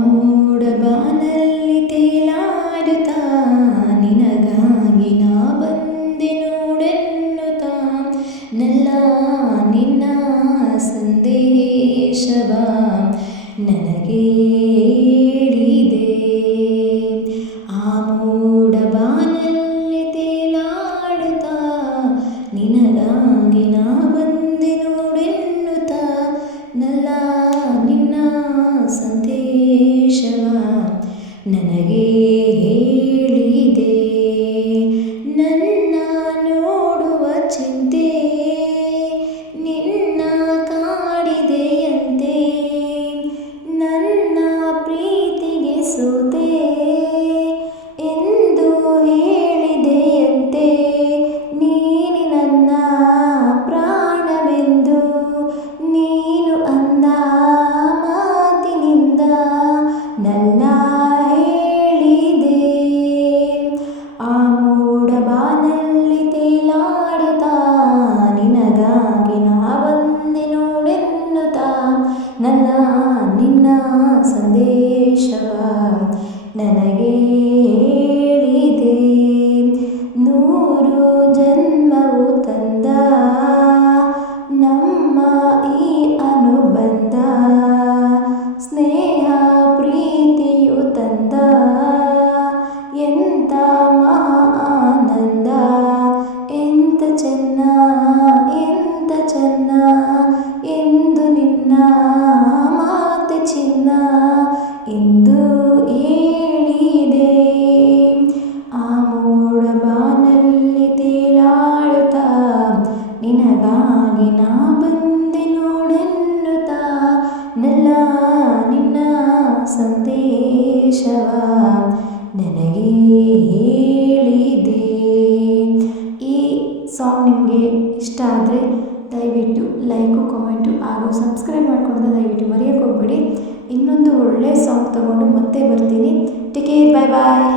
ಮೋಡ ಬಾನಲ್ಲಿ ತೇಲಾಡುತ್ತಾ ನಿನಗಾಗಿ ನಾ ಬಂದೆ ನೋಡೆನ್ನುತ್ತಾ ನಲ್ಲ ನಿನ್ನ ಸಂದೇಶವ ನನಗೆ ಹೇಳಿದೆ. ಆ ಮೋಡ ಬಾನಲ್ಲಿ ತೇಲಾಡುತ್ತಾ ನಿನಗಾಗಿ ನಾ ಬಂದೆ ನೋಡೆನ್ನುತ್ತಾ ನಲ್ಲ ನಿನ್ನ ಸಂದೇಶವ ನನಗೆ ಹೇಳಿದೆ. ನನ್ನ ನೋಡುವ ಚಿಂತೆ ನಿನ್ನ ಕಾಡಿದೆಯಂತೆ, ನನ್ನ ಪ್ರೀತಿಗೆ ಸೋತೆ ಎಂದು ಹೇಳಿದೆಯಂತೆ. ನೀನು ನನ್ನ ಪ್ರಾಣವೆಂದು ನೀನು ಅಂದ ಮಾತಿನಿಂದ ನಲ್ಲ ಹೇಳಿದೆ. ಆ ಮೋಡ ಬಾನಲ್ಲಿ ತೇಲಾಡುತ್ತಾ ನಿನಗಾಗಿ ನಾ ಬಂದೆ ನೋಡೆನ್ನುತ್ತಾ ನನ್ನ ನಿನ್ನ ಸಂದೇಶವ ನನಗೆ ಹೇಳಿದೆ. 100 ಜನ್ಮವು ತಂದ ನಮ್ಮ ಈ ಅನುಬಂಧ, ಸ್ನೇಹ ಪ್ರೀತಿಯು ತಂದ ಎಂಥ ಮಹಾ ಆನಂದ. ಎಂಥ ಚೆನ್ನ ಎಂಥ ಚೆನ್ನ ಎಂದು ನಿನ್ನ ಮಾತೆ ಚಿನ್ನ ಎಂದು ಹೇಳಿದೆ. ಆ ಮೋಡ ಬಾನಲ್ಲಿ ತೇಲಾಡುತ್ತಾ ನಿನಗಾಗಿ ನಾ ಬಂದೆ ನೋಡೆನ್ನುತ್ತಾ ನಲ್ಲ ನಿನ್ನ ಸಂದೇಶವ ನನಗೆ ಹೇಳಿದೆ. ಈ ಸಾಂಗ್ ನಿಮಗೆ ಇಷ್ಟ ಆದರೆ ದಯವಿಟ್ಟು ಲೈಕು ಕಾಮೆಂಟು ಹಾಗೂ ಸಬ್ಸ್ಕ್ರೈಬ್ ಮಾಡ್ಕೊಳ್ಳೋದು ದಯವಿಟ್ಟು ಮರೆಯೋಕ್ಕೆ ಹೋಗ್ಬೇಡಿ. ಇನ್ನೊಂದು ಒಳ್ಳೆಯ ಸಾಂಗ್ ತಗೊಂಡು ಮತ್ತೆ ಬರ್ತೀನಿ. ಟೇಕ್ ಕೇರ್, ಬಾಯ್ ಬಾಯ್.